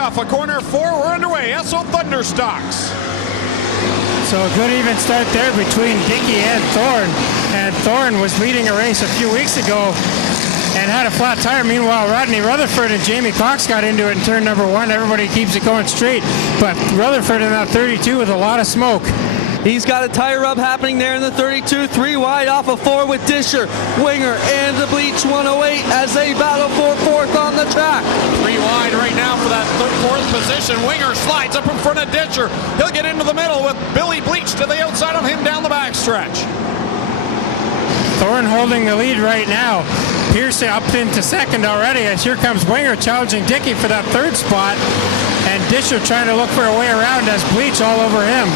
off of corner 4. We're underway. Esso Thunderstocks. So a good even start there between Dickey and Thorne. And Thorne was leading a race a few weeks ago and had a flat tire. Meanwhile, Rodney Rutherford and Jamie Cox got into it in turn number 1. Everybody keeps it going straight. But Rutherford in that 32 with a lot of smoke. He's got a tire rub happening there in the 32, 3 wide off of 4 with Disher, Winger, and the Bleach 108 as they battle for 4th on the track. 3 wide right now for that 4th position. Winger slides up in front of Disher. He'll get into the middle with Billy Bleach to the outside of him down the backstretch. Thorne holding the lead right now. Pierce up into 2nd already as here comes Winger challenging Dickey for that 3rd spot. And Disher trying to look for a way around as Bleach all over him.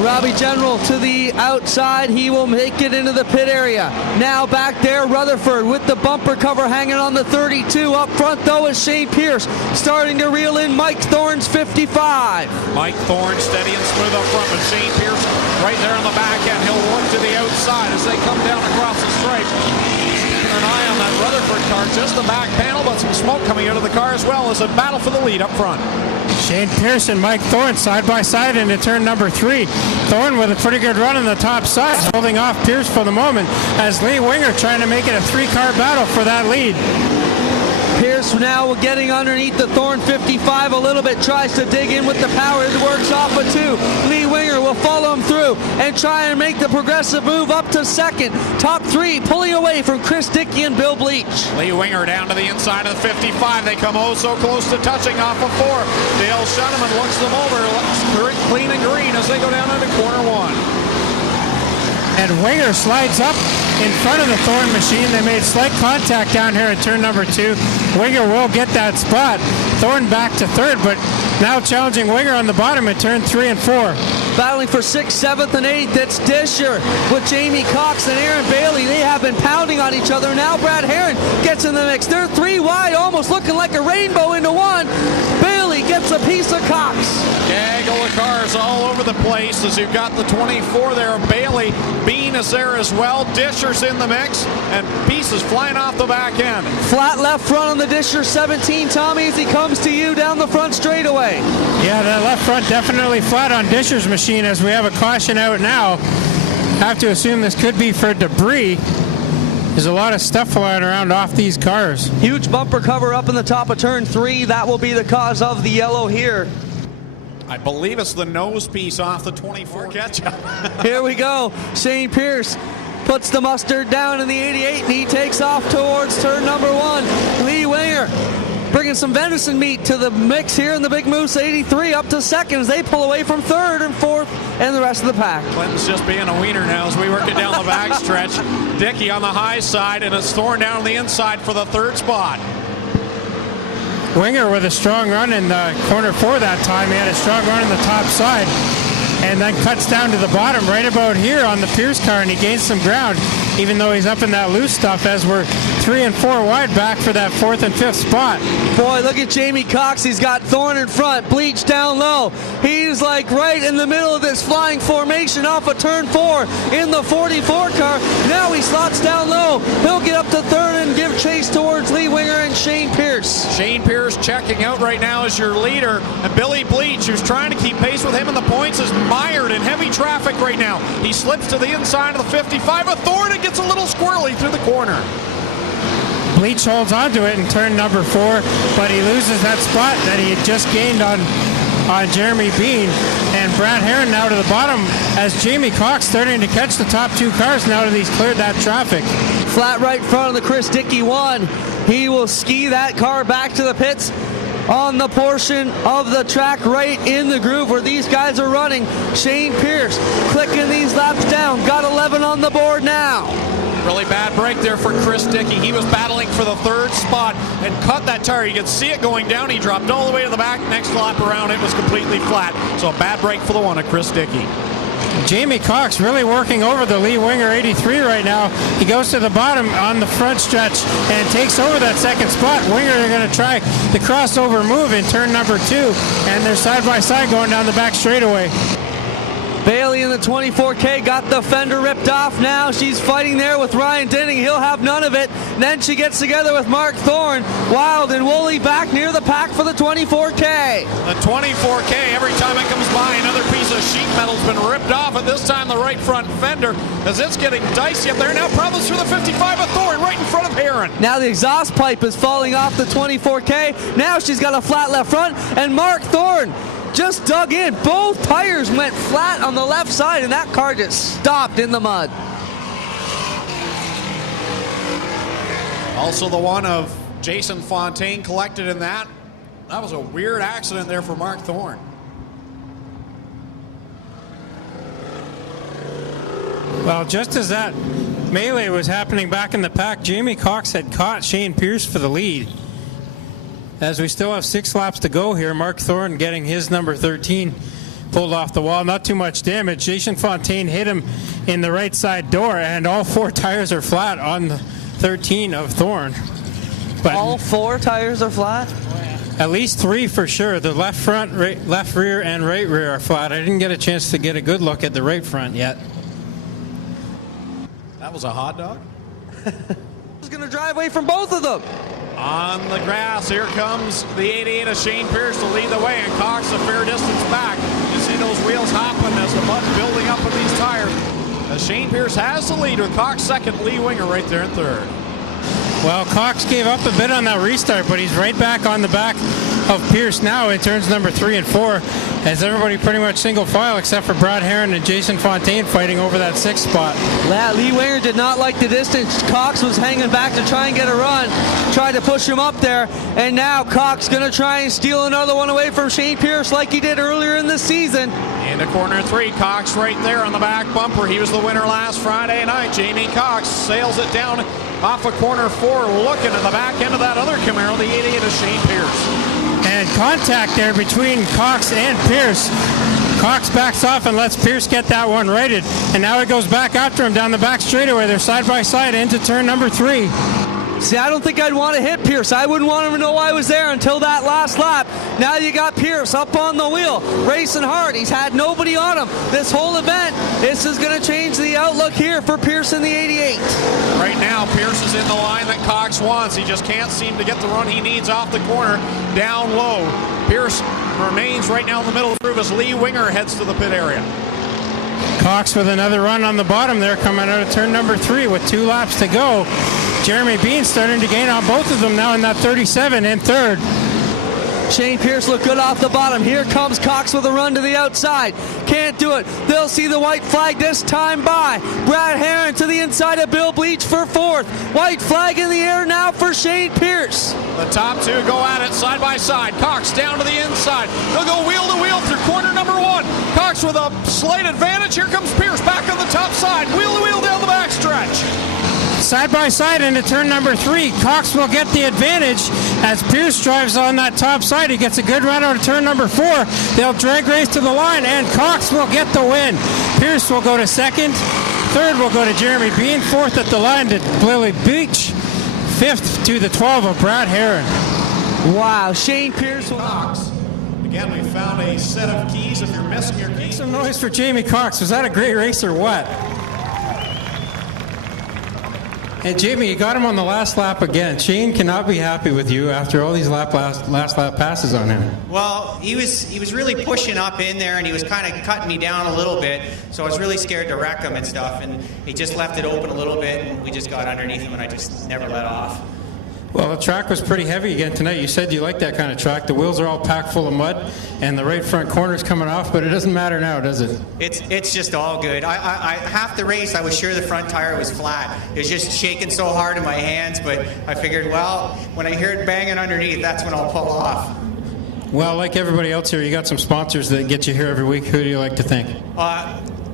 Robbie General to the outside. He will make it into the pit area. Now back there, Rutherford with the bumper cover hanging on the 32. Up front, though, is Shane Pierce starting to reel in Mike Thorne's 55. Mike Thorne steady and smooth up front, but Shane Pierce right there on the back end. He'll work to the outside as they come down across the stripe. Keeping an eye on that Rutherford car, just the back panel, but some smoke coming out of the car as well as a battle for the lead up front. Shane Pierce and Mike Thorne side by side into turn number 3. Thorne with a pretty good run on the top side, holding off Pierce for the moment as Lee Winger trying to make it a 3-car battle for that lead. Pierce now getting underneath the Thorne 55 a little bit, tries to dig in with the power. It works off of 2. Lee Winger will follow him through and try and make the progressive move up to 2nd. Top 3 pulling away from Chris Dickey and Bill Bleach. Lee Winger down to the inside of the 55. They come oh so close to touching off of 4. Dale Shuneman looks them over, looks clean and green as they go down into corner 1. And Winger slides up in front of the Thorne machine. They made slight contact down here at turn number 2. Winger will get that spot. Thorne back to 3rd, but now challenging Winger on the bottom at turn 3 and 4. Battling for 6th, 7th, and 8th. It's Disher with Jamie Cox and Aaron Bailey. They have been pounding on each other. Now Brad Herron gets in the mix. They're 3 wide, almost looking like a rainbow into 1. Bailey gets a piece of Cox. Gaggle of cars all over the place as you've got the 24 there. Bailey, Bean is there as well. Disher's in the mix, and pieces flying off the back end. Flat left front on the Disher 17, Tommy, as he comes to you down the front straightaway. Yeah, that left front definitely flat on Disher's machine as we have a caution out now. Have to assume this could be for debris. There's a lot of stuff flying around off these cars. Huge bumper cover up in the top of turn 3. That will be the cause of the yellow here. I believe it's the nose piece off the 24 ketchup. Here we go. Shane Pierce puts the mustard down in the 88 and he takes off towards turn number 1. Lee Winger bringing some venison meat to the mix here in the Big Moose 83 up to 2nd as they pull away from 3rd and 4th and the rest of the pack. Clinton's just being a wiener now as we work it down the back stretch. Dickey on the high side and it's Thorne down on the inside for the 3rd spot. Winger with a strong run in the corner 4 that time. He had a strong run in the top side and then cuts down to the bottom right about here on the Pierce car, and he gains some ground even though he's up in that loose stuff as we're 3 and 4 wide back for that 4th and 5th spot. Boy, look at Jamie Cox. He's got Thorne in front, Bleach down low. He's like right in the middle of this flying formation off of turn 4 in the 44 car. Now he slots down low. He'll get up to 3rd and give chase towards Lee Winger and Shane Pierce. Shane Pierce checking out right now as your leader, and Billy Bleach, who's trying to keep pace with him in the points, is mired in heavy traffic right now. He slips to the inside of the 55 of Thorne and gets a little squirrely through the corner. Bleach holds onto it in turn number 4, but he loses that spot that he had just gained on Jeremy Bean. And Brad Herron now to the bottom as Jamie Cox starting to catch the top 2 cars now that he's cleared that traffic. Flat right front of the Chris Dickey 1. He will ski that car back to the pits on the portion of the track right in the groove where these guys are running. Shane Pierce clicking these laps down. Got 11 on the board now. Really bad break there for Chris Dickey. He was battling for the 3rd spot and cut that tire. You can see it going down. He dropped all the way to the back. Next lap around, it was completely flat. So a bad break for the 1 of Chris Dickey. Jamie Cox really working over the Lee Winger 83 right now. He goes to the bottom on the front stretch and takes over that 2nd spot. Winger are going to try the crossover move in turn number 2, and they're side by side going down the back straightaway. Bailey in the 24K got the fender ripped off now. She's fighting there with Ryan Denning. He'll have none of it. And then she gets together with Mark Thorne. Wild and Woolley back near the pack for the 24K. The 24K, every time it comes by, another piece of sheet metal's been ripped off, and this time the right front fender, as it's getting dicey up there. Now problems for the 55 of Thorne right in front of Heron. Now the exhaust pipe is falling off the 24K. Now she's got a flat left front, and Mark Thorne just dug in. Both tires went flat on the left side, and that car just stopped in the mud. Also the one of Jason Fontaine collected in that. That was a weird accident there for Mark Thorne. Well, just as that melee was happening back in the pack, Jamie Cox had caught Shane Pierce for the lead. As we still have 6 laps to go here, Mark Thorne getting his number 13 pulled off the wall. Not too much damage. Jason Fontaine hit him in the right side door, and all 4 tires are flat on the 13 of Thorne. But all 4 tires are flat? At least 3 for sure. The left front, left rear, and right rear are flat. I didn't get a chance to get a good look at the right front yet. That was a hot dog. He's going to drive away from both of them. On the grass, here comes the 88 of Shane Pierce to lead the way, and Cox a fair distance back. You see those wheels hopping as the mud building up in these tires. As Shane Pierce has the lead with Cox second, Lee Winger right there in third. Well, Cox gave up a bit on that restart, but he's right back on the back of Pierce now in turns number 3 and 4, as everybody pretty much single file except for Brad Heron and Jason Fontaine fighting over that 6th spot. Lee Winger did not like the distance. Cox was hanging back to try and get a run, tried to push him up there, and now Cox going to try and steal another one away from Shane Pierce like he did earlier in the season. Into corner 3, Cox right there on the back bumper. He was the winner last Friday night. Jamie Cox sails it down off of corner 4, looking at the back end of that other Camaro, the 88 of Shane Pierce. And contact there between Cox and Pierce. Cox backs off and lets Pierce get that one righted. And now it goes back after him down the back straightaway. They're side by side into turn number 3. See, I don't think I'd want to hit Pierce. I wouldn't want him to know I was there until that last lap. Now you got Pierce up on the wheel, racing hard. He's had nobody on him this whole event. This is going to change the outlook here for Pierce in the 88. Right now, Pierce is in the line that Cox wants. He just can't seem to get the run he needs off the corner down low. Pierce remains right now in the middle of the groove as Lee Winger heads to the pit area. Cox with another run on the bottom there, coming out of turn number 3 with 2 laps to go. Jeremy Bean starting to gain on both of them now in that 37 in third. Shane Pierce looked good off the bottom. Here comes Cox with a run to the outside. Can't do it. They'll see the white flag this time by. Brad Heron to the inside of Bill Bleach for 4th. White flag in the air now for Shane Pierce. The top 2 go at it side by side. Cox down to the inside. They'll go wheel to wheel through corner number 1. Cox with a slight advantage. Here comes Pierce back on the top side. Wheel to wheel down the backstretch. Side by side into turn number 3. Cox will get the advantage as Pierce drives on that top side. He gets a good run out of turn number 4. They'll drag race to the line, and Cox will get the win. Pierce will go to 2nd. 3rd will go to Jeremy Bean. 4th at the line to Billy Beach. 5th to the 12 of Brad Heron. Wow, Shane Pierce will... Cox. Again, we found a set of keys. If you're missing your keys... Make some noise for Jamie Cox. Was that a great race or what? And Jamie, you got him on the last lap again. Shane cannot be happy with you after all these last lap passes on him. Well, he was really pushing up in there, and he was kind of cutting me down a little bit, so I was really scared to wreck him and stuff, and he just left it open a little bit, and we just got underneath him, and I just never let off. Well, the track was pretty heavy again tonight. You said you like that kind of track. The wheels are all packed full of mud, and the right front corner's coming off, but it doesn't matter now, does it? It's just all good. I half the race, I was sure the front tire was flat. It was just shaking so hard in my hands, but I figured, well, when I hear it banging underneath, that's when I'll pull off. Well, like everybody else here, you got some sponsors that get you here every week. Who do you like to thank?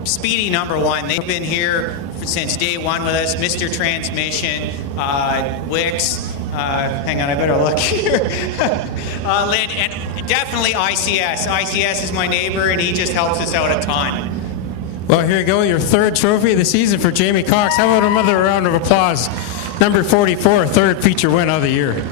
Speedy number 1. They've been here since day 1 with us. Mr. Transmission, Wix. Hang on, I better look here. Lynn, and definitely ICS. ICS is my neighbor, and he just helps us out a ton. Well, here you go, your 3rd trophy of the season for Jamie Cox. How about another round of applause? Number 44, 3rd feature win of the year.